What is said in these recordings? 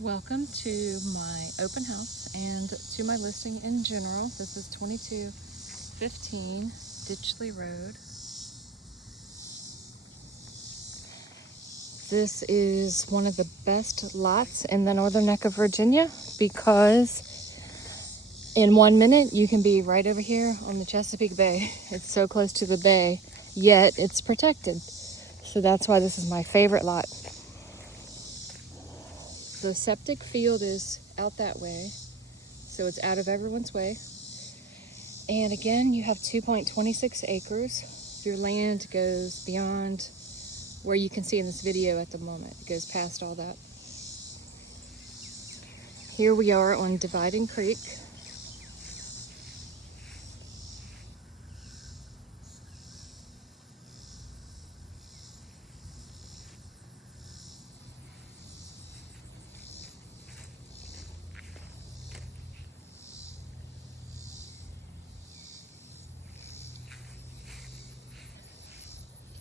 Welcome to my open house and to my listing in general. This is 2215 Ditchley Road. This is one of the best lots in the northern neck of Virginia because in 1 minute you can be right over here on the Chesapeake Bay. It's so close to the bay, yet it's protected. So that's why this is my favorite lot. The septic field is out that way, so it's out of everyone's way. And again, you have 2.26 acres. Your land goes beyond where you can see in this video at the moment. It goes past all that. Here we are on Dividing Creek.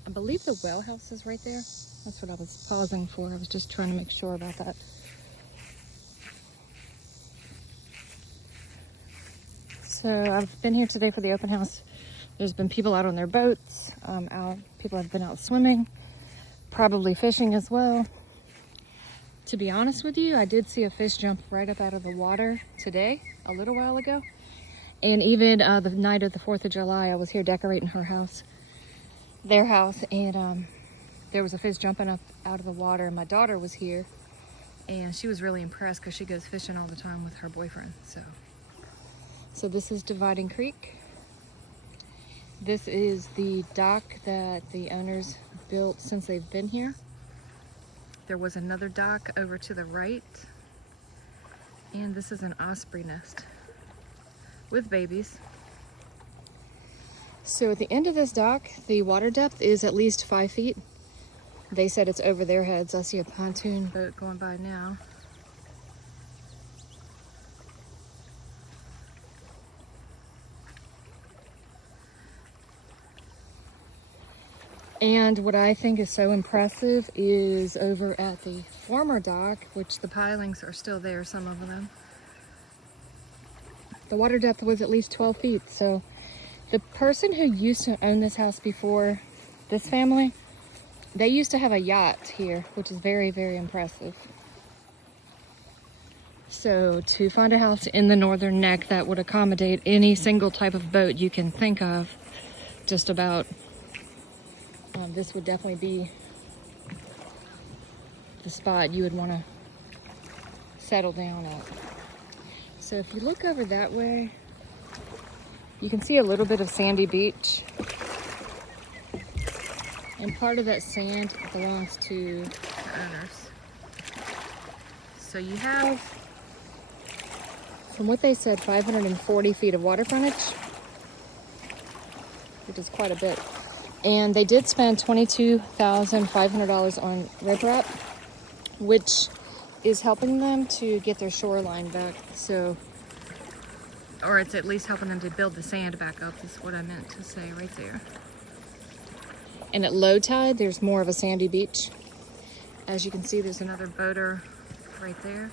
I believe the well house is right there. That's what I was pausing for. I was just trying to make sure about that. So I've been here today for the open house. There's been people out on their boats. People have been out swimming, probably fishing as well. To be honest with you, I did see a fish jump right up out of the water today, a little while ago. And even the night of the 4th of July, I was here decorating their house, and there was a fish jumping up out of the water, and my daughter was here, and she was really impressed because she goes fishing all the time with her boyfriend. So this is Dividing Creek. This is the dock that the owners built since they've been here. There was another dock over to the right, and this is an osprey nest with babies. So at the end of this dock, the water depth is at least 5 feet. They said it's over their heads. I see a pontoon boat going by now. And what I think is so impressive is over at the former dock, which the pilings are still there, some of them. The water depth was at least 12 feet. So the person who used to own this house before this family, they used to have a yacht here, which is very, very impressive. So to find a house in the northern neck that would accommodate any single type of boat you can think of, just about, this would definitely be the spot you would want to settle down at. So if you look over that way, you can see a little bit of sandy beach. And part of that sand belongs to the owners. So you have, from what they said, 540 feet of water frontage, which is quite a bit. And they did spend $22,500 on riprap, which is helping them to get their shoreline back. So, or it's at least helping them to build the sand back up, is what I meant to say right there. And at low tide, there's more of a sandy beach. As you can see, there's another boater right there.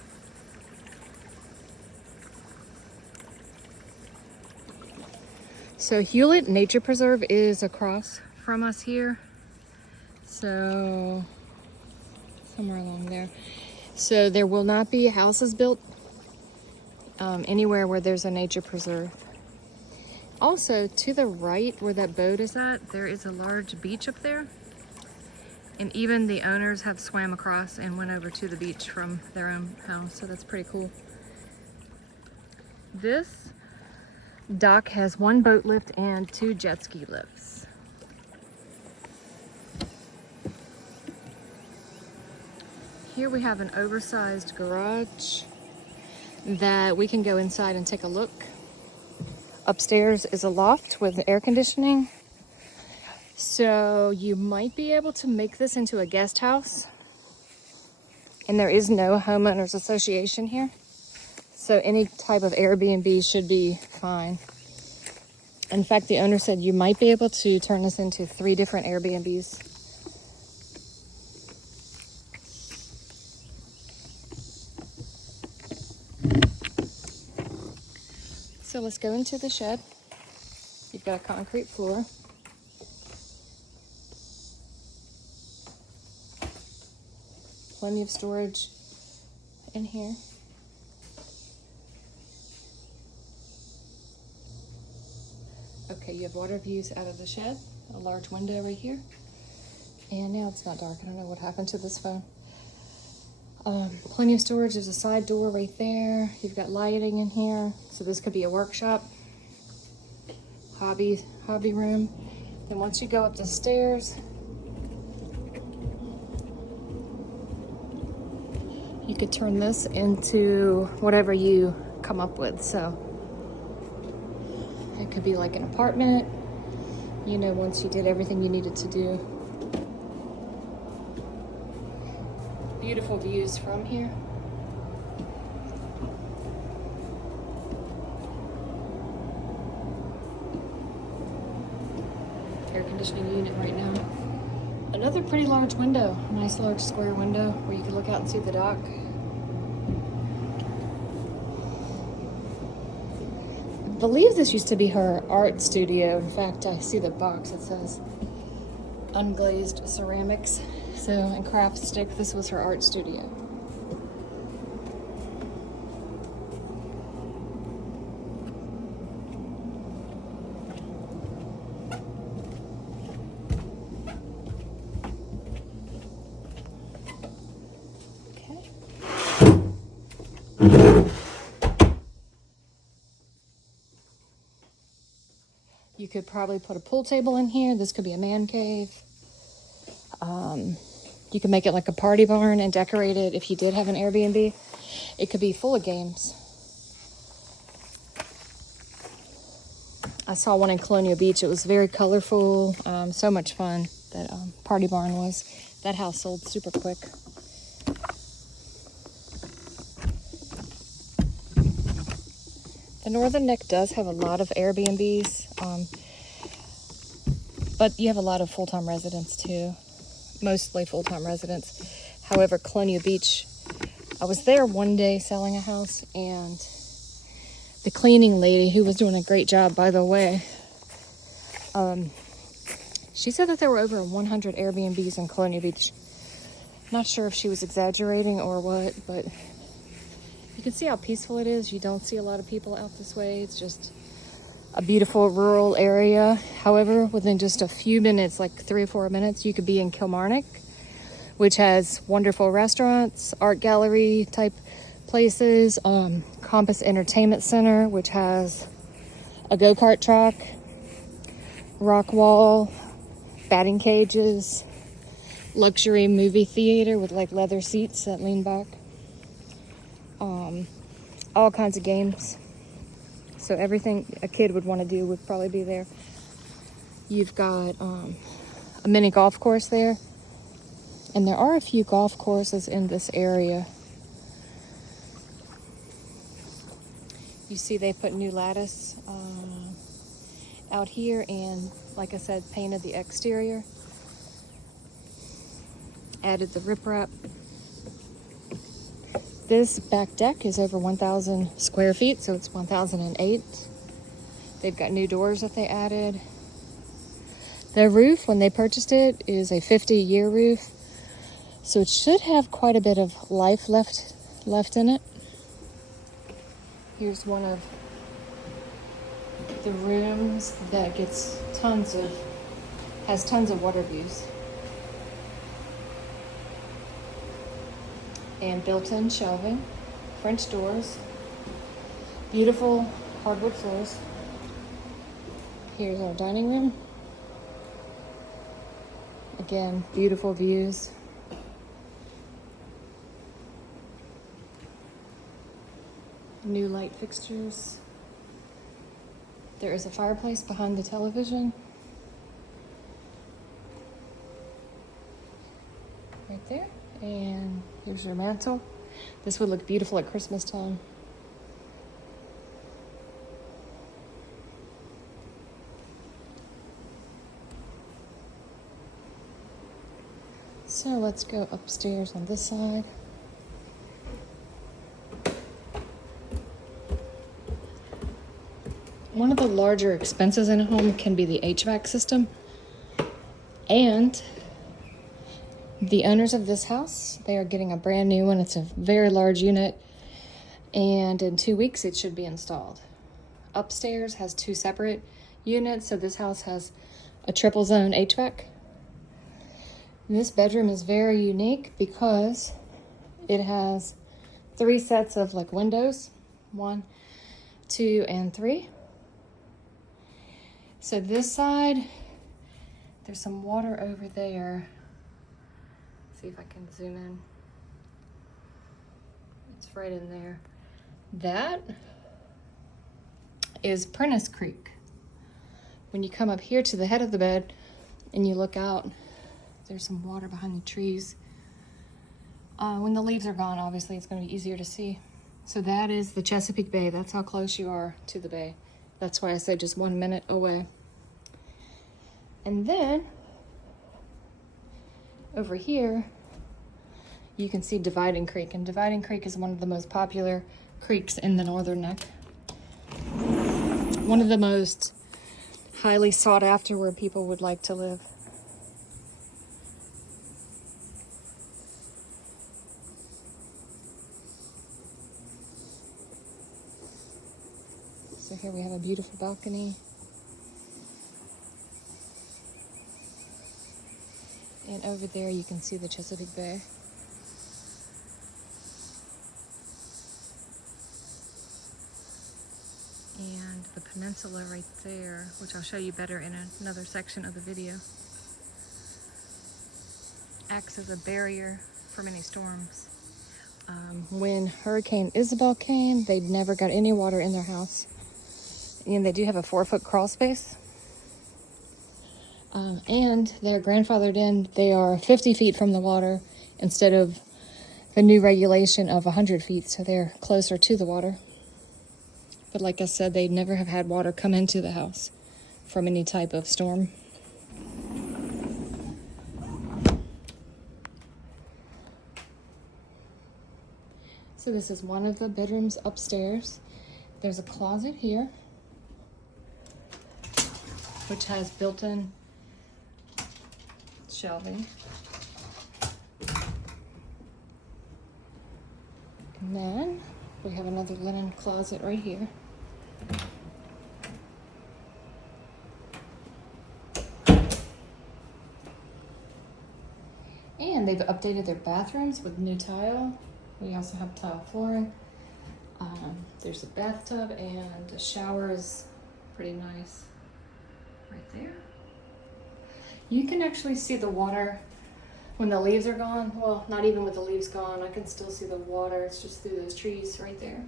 So Hewlett Nature Preserve is across from us here. So somewhere along there. So there will not be houses built anywhere where there's a nature preserve. Also, to the right where that boat is at, there is a large beach up there. And even the owners have swam across and went over to the beach from their own house, so that's pretty cool. This dock has 1 boat lift and 2 jet ski lifts. Here we have an oversized garage that we can go inside and take a look. Upstairs is a loft with air conditioning. So you might be able to make this into a guest house. And there is no homeowners association here. So any type of Airbnb should be fine. In fact, the owner said you might be able to turn this into 3 different Airbnbs. So let's go into the shed. You've got a concrete floor. Plenty of storage in here. Okay, you have water views out of the shed, a large window right here. And now it's not dark. I don't know what happened to this phone. Plenty of storage. There's a side door right there. You've got lighting in here. So this could be a workshop, hobby room. Then once you go up the stairs, you could turn this into whatever you come up with. So it could be like an apartment, you know, once you did everything you needed to do. Beautiful views from here. Air conditioning unit right now. Another pretty large window, nice large square window where you can look out and see the dock. I believe this used to be her art studio. In fact, I see the box that says unglazed ceramics. So, and craft stick, this was her art studio. Okay. You could probably put a pool table in here. This could be a man cave. You can make it like a party barn and decorate it if you did have an Airbnb. It could be full of games. I saw one in Colonial Beach. It was very colorful, so much fun. That party barn was. That house sold super quick. The Northern Neck does have a lot of Airbnbs, but you have a lot of full-time residents too. Mostly full-time residents. However, Colonial Beach, I was there one day selling a house, and the cleaning lady, who was doing a great job, by the way, she said that there were over 100 Airbnbs in Colonial Beach. Not sure if she was exaggerating or what, but you can see how peaceful it is. You don't see a lot of people out this way. It's just a beautiful rural area. However, within just a few minutes, like 3 or 4 minutes, you could be in Kilmarnock, which has wonderful restaurants, art gallery type places, Compass Entertainment Center, which has a go-kart track, rock wall, batting cages, luxury movie theater with like leather seats that lean back, all kinds of games. So everything a kid would want to do would probably be there. You've got a mini golf course there. And there are a few golf courses in this area. You see they put new lattice out here and, like I said, painted the exterior. Added the riprap. This back deck is over 1,000 square feet, so it's 1,008. They've got new doors that they added. The roof, when they purchased it, is a 50-year roof, so it should have quite a bit of life left in it. Here's one of the rooms that has tons of water views. And built-in shelving, French doors, beautiful hardwood floors. Here's our dining room. Again, beautiful views. New light fixtures. There is a fireplace behind the television. Right there. And here's your mantle. This would look beautiful at Christmas time. So let's go upstairs on this side. one of the larger expenses in a home can be the HVAC system. And the owners of this house, they are getting a brand new one. It's a very large unit, and in 2 weeks it should be installed. Upstairs has 2 separate units, so this house has a triple zone HVAC. This bedroom is very unique because it has 3 sets of like windows, 1, 2, and 3. So this side, there's some water over there. See if I can zoom in. It's right in there. That is Printice Creek. When you come up here to the head of the bed and you look out, there's some water behind the trees. When the leaves are gone, obviously it's going to be easier to see. So that is the Chesapeake Bay. That's how close you are to the bay. That's why I said just 1 minute away. And then over here, you can see Dividing Creek. And Dividing Creek is one of the most popular creeks in the Northern Neck. One of the most highly sought after where people would like to live. So here we have a beautiful balcony. And over there you can see the Chesapeake Bay. And the peninsula right there, which I'll show you better in another section of the video, acts as a barrier for many storms. When Hurricane Isabel came, they never got any water in their house. And they do have a 4-foot crawl space. And they're grandfathered in. They are 50 feet from the water instead of the new regulation of 100 feet, so they're closer to the water. But like I said, they never have had water come into the house from any type of storm. So this is one of the bedrooms upstairs. There's a closet here, which has built-in shelving. And then we have another linen closet right here. And they've updated their bathrooms with new tile. We also have tile flooring. There's a bathtub, and the shower is pretty nice right there. You can actually see the water when the leaves are gone. Well, not even with the leaves gone, I can still see the water. It's just through those trees right there.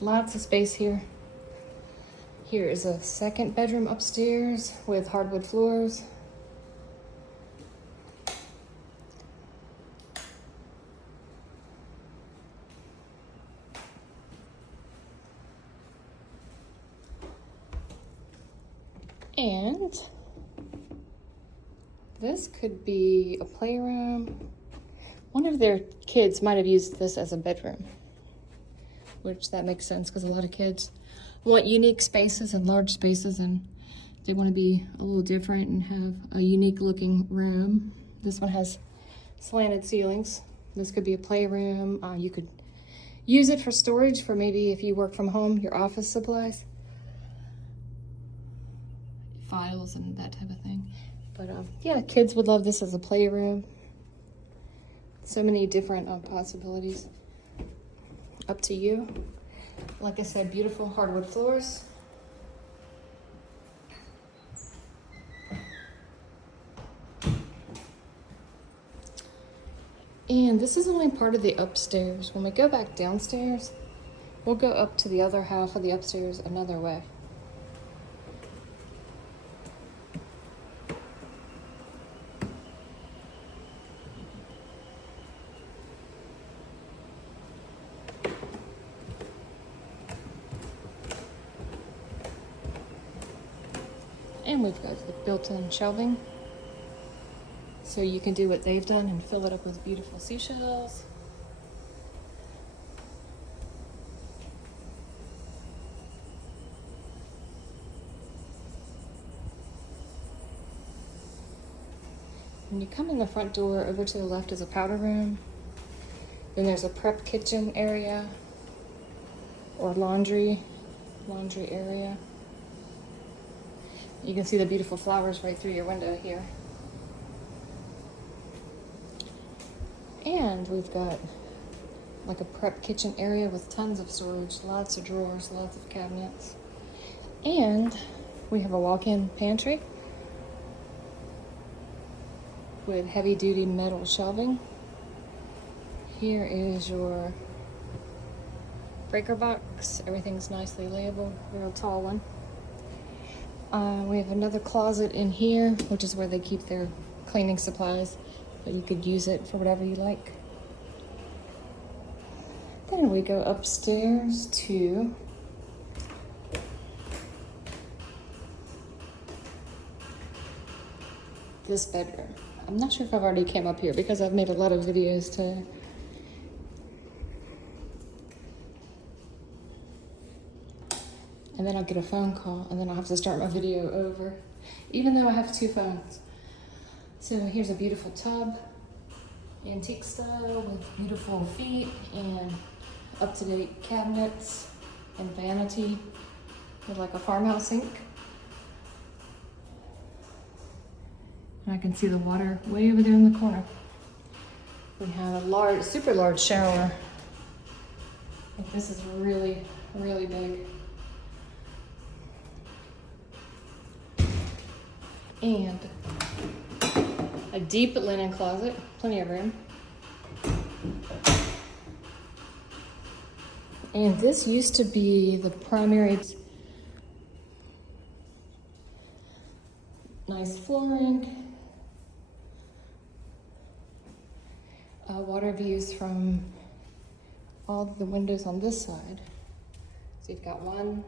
Lots of space here. Here is a second bedroom upstairs with hardwood floors. And this could be a playroom. One of their kids might have used this as a bedroom, which that makes sense because a lot of kids want unique spaces and large spaces, and they want to be a little different and have a unique looking room. This one has slanted ceilings. This could be a playroom. You could use it for storage for maybe if you work from home, your office supplies, files and that type of thing. But yeah, kids would love this as a playroom. So many different possibilities. Up to you. Like I said, beautiful hardwood floors. And this is only part of the upstairs. When we go back downstairs, we'll go up to the other half of the upstairs another way. And we've got the built-in shelving, so you can do what they've done and fill it up with beautiful seashells. When you come in the front door, over to the left is a powder room. Then there's a prep kitchen area or laundry area. You can see the beautiful flowers right through your window here. And we've got like a prep kitchen area with tons of storage, lots of drawers, lots of cabinets. And we have a walk-in pantry with heavy-duty metal shelving. Here is your breaker box. Everything's nicely labeled, real tall one. We have another closet in here, which is where they keep their cleaning supplies, but you could use it for whatever you like. Then we go upstairs to this bedroom. I'm not sure if I've already came up here because I've made a lot of videos today. And then I'll get a phone call and then I'll have to start my video over, even though I have 2 phones. So here's a beautiful tub, antique style with beautiful feet and up-to-date cabinets and vanity with like a farmhouse sink. And I can see the water way over there in the corner. We have a large, super large shower. Like this is really, really big. And a deep linen closet, plenty of room. And this used to be the primary. Nice flooring. Water views from all the windows on this side. So you've got 1,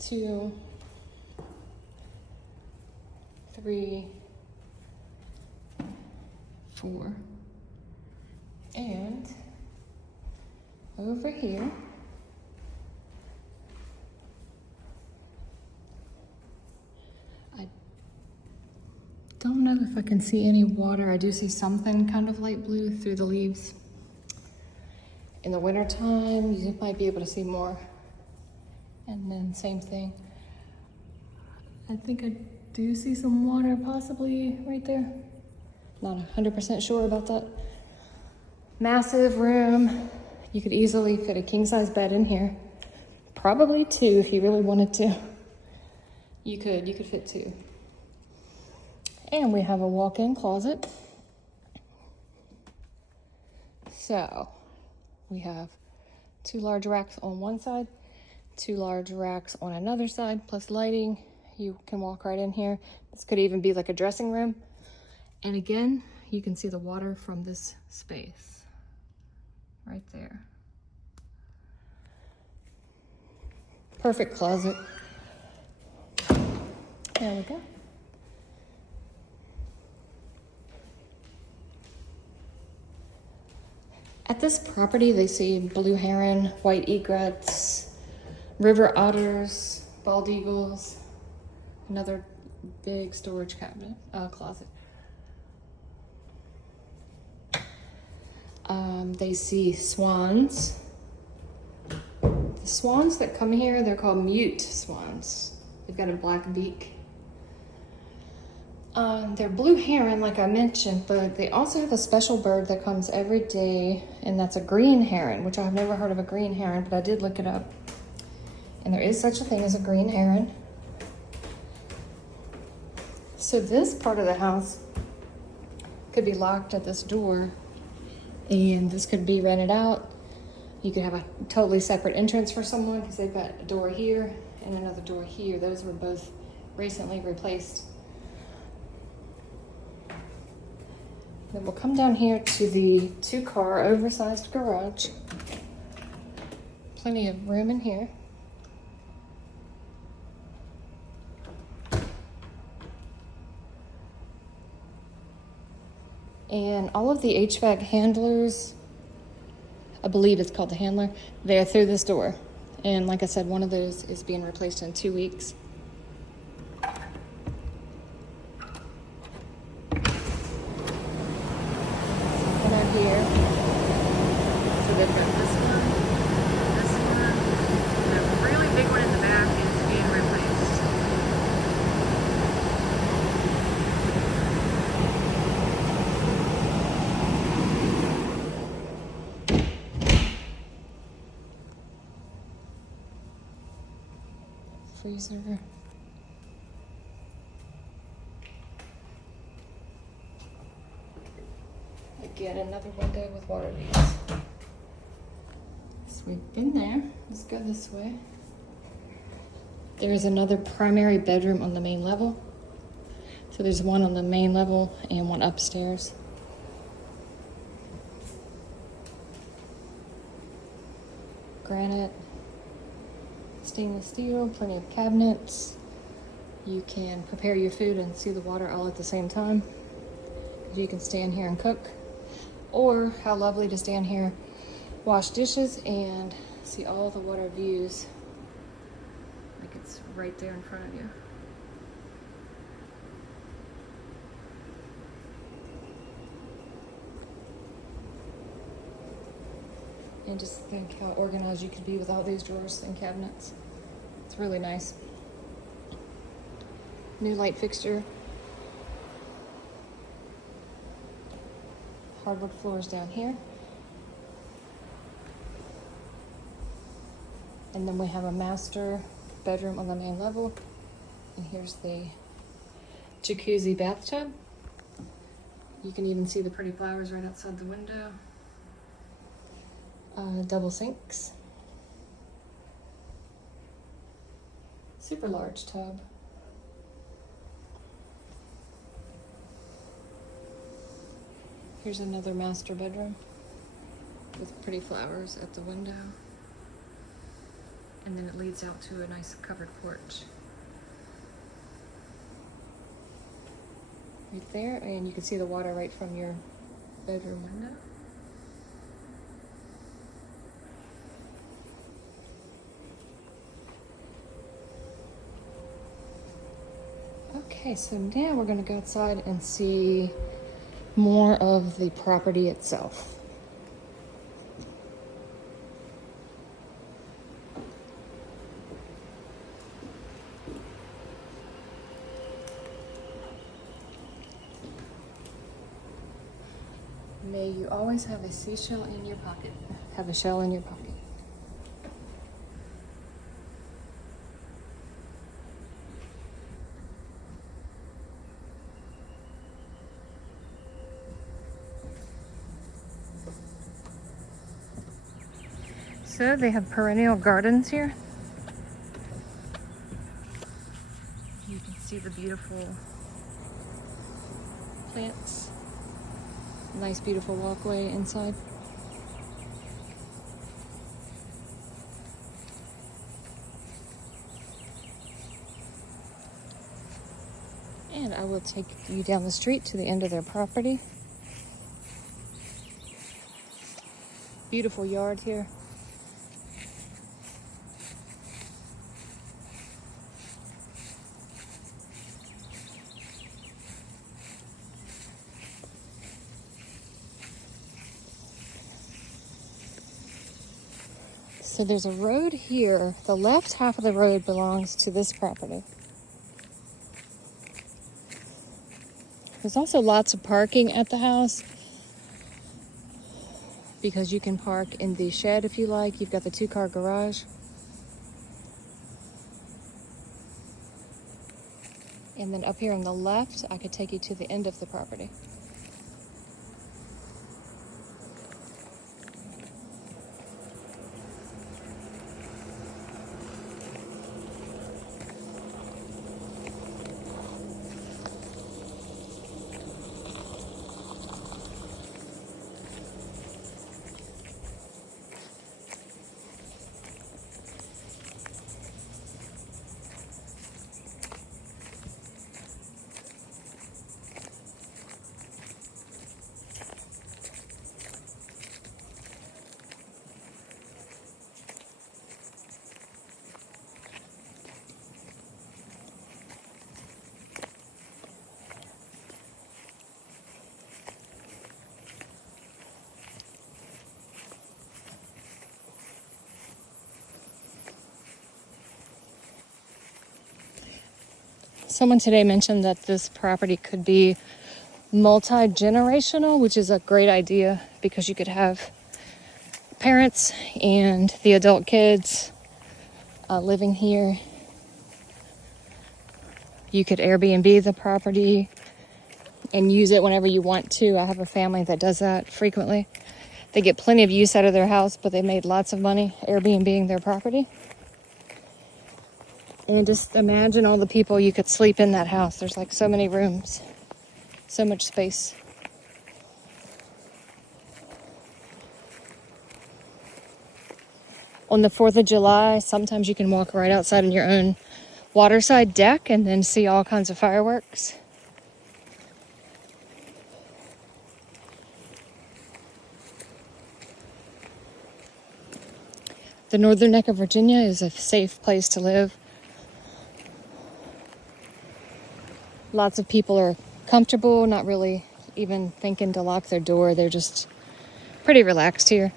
2, 3, 4, and over here I don't know if I can see any water. I do see something kind of light blue through the leaves. In the wintertime, you might be able to see more. And then same thing. I think I do see some water possibly right there. Not 100% sure about that. Massive room. You could easily fit a king-size bed in here. Probably 2 if you really wanted to. You could fit 2. And we have a walk-in closet. So we have 2 large racks on one side, 2 large racks on another side, plus lighting. You can walk right in here. This could even be like a dressing room. And again, you can see the water from this space right there. Perfect closet. There we go. At this property, they see blue heron, white egrets, river otters, bald eagles, another big storage cabinet, closet. They see swans. The swans that come here, they're called mute swans. They've got a black beak. They're blue heron, like I mentioned, but they also have a special bird that comes every day, and that's a green heron, which I've never heard of a green heron, but I did look it up. And there is such a thing as a green heron. So this part of the house could be locked at this door, and this could be rented out. You could have a totally separate entrance for someone because they've got a door here and another door here. Those were both recently replaced. Then we'll come down here to the 2-car oversized garage. Plenty of room in here. And all of the HVAC handlers, I believe it's called the handler, they're through this door. And like I said, one of those is being replaced in 2 weeks. bedroom. This one, and a really big one in the back is being replaced. Freezer. Again, another window with water views. So we've been there. Let's go this way. There is another primary bedroom on the main level. So there's one on the main level and one upstairs. Granite, stainless steel, plenty of cabinets. You can prepare your food and see the water all at the same time. You can stand here and cook. Or how lovely to stand here, wash dishes, and see all the water views. Like it's right there in front of you. And just think how organized you could be with all these drawers and cabinets. It's really nice. New light fixture. Hardwood floors down here. And then we have a master bedroom on the main level. And here's the jacuzzi bathtub. You can even see the pretty flowers right outside the window. Double sinks. Super large tub. Here's another master bedroom with pretty flowers at the window. And then it leads out to a nice covered porch. Right there, and you can see the water right from your bedroom window. Okay, so now we're going to go outside and see more of the property itself. May you always have a seashell in your pocket. Have a shell in your pocket. So they have perennial gardens here. You can see the beautiful plants. Nice beautiful walkway inside. And I will take you down the street to the end of their property. Beautiful yard here. So there's a road here. The left half of the road belongs to this property. There's also lots of parking at the house because you can park in the shed if you like. You've got the 2-car garage. And then up here on the left, I could take you to the end of the property. Someone today mentioned that this property could be multi-generational, which is a great idea because you could have parents and the adult kids living here. You could Airbnb the property and use it whenever you want to. I have a family that does that frequently. They get plenty of use out of their house, but they made lots of money Airbnb-ing their property. And just imagine all the people you could sleep in that house. There's like so many rooms, so much space. On the 4th of July, sometimes you can walk right outside on your own waterside deck and then see all kinds of fireworks. The northern neck of Virginia is a safe place to live. Lots of people are comfortable, not really even thinking to lock their door. They're just pretty relaxed here.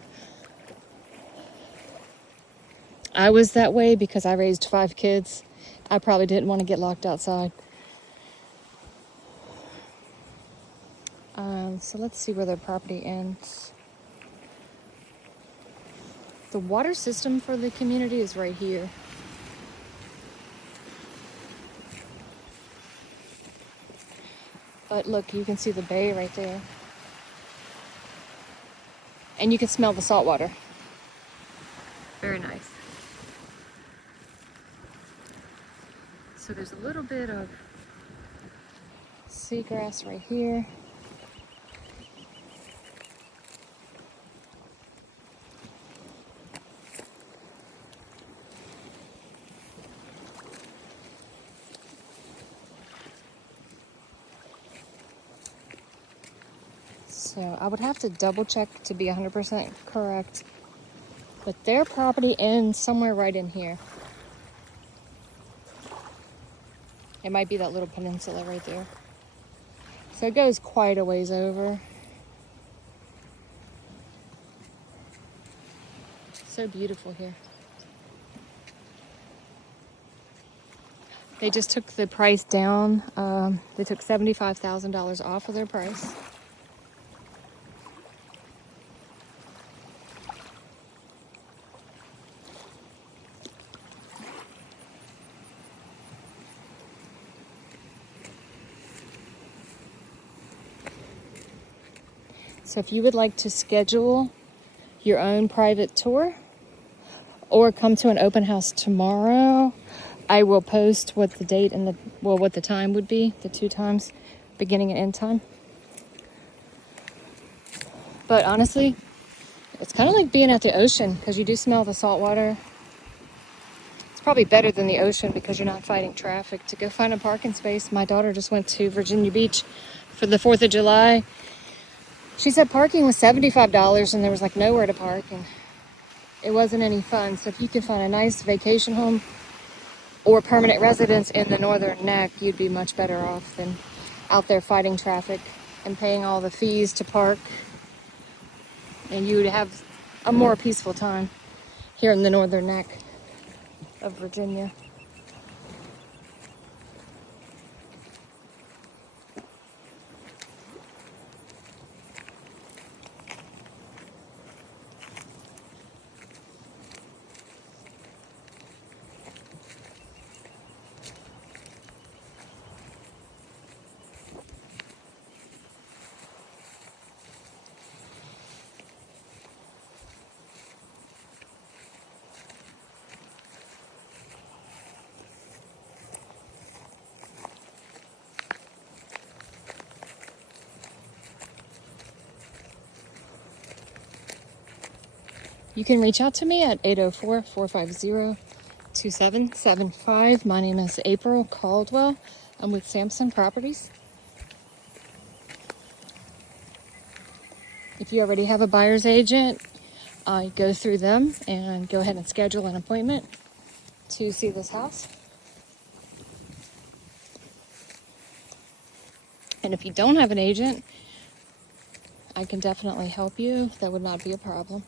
I was that way because I raised 5 kids. I probably didn't want to get locked outside. So let's see where their property ends. The water system for the community is right here. But look, you can see the bay right there. And you can smell the salt water. Very nice. So there's a little bit of seagrass right here. So I would have to double check to be 100% correct, but their property ends somewhere right in here. It might be that little peninsula right there. So it goes quite a ways over. So beautiful here. They just took the price down. They took $75,000 off of their price. So if you would like to schedule your own private tour or come to an open house tomorrow, I will post what the date and what the time would be, the 2 times, beginning and end time. But honestly, it's kind of like being at the ocean because you do smell the salt water. It's probably better than the ocean because you're not fighting traffic. To go find a parking space, my daughter just went to Virginia Beach for the 4th of July. She said parking was $75 and there was like nowhere to park and it wasn't any fun. So if you can find a nice vacation home or permanent residence in the northern neck, you'd be much better off than out there fighting traffic and paying all the fees to park. And you would have a more peaceful time here in the northern neck of Virginia. You can reach out to me at 804-450-2775. My name is April Caldwell. I'm with Sampson Properties. If you already have a buyer's agent, go through them and go ahead and schedule an appointment to see this house. And if you don't have an agent, I can definitely help you. That would not be a problem.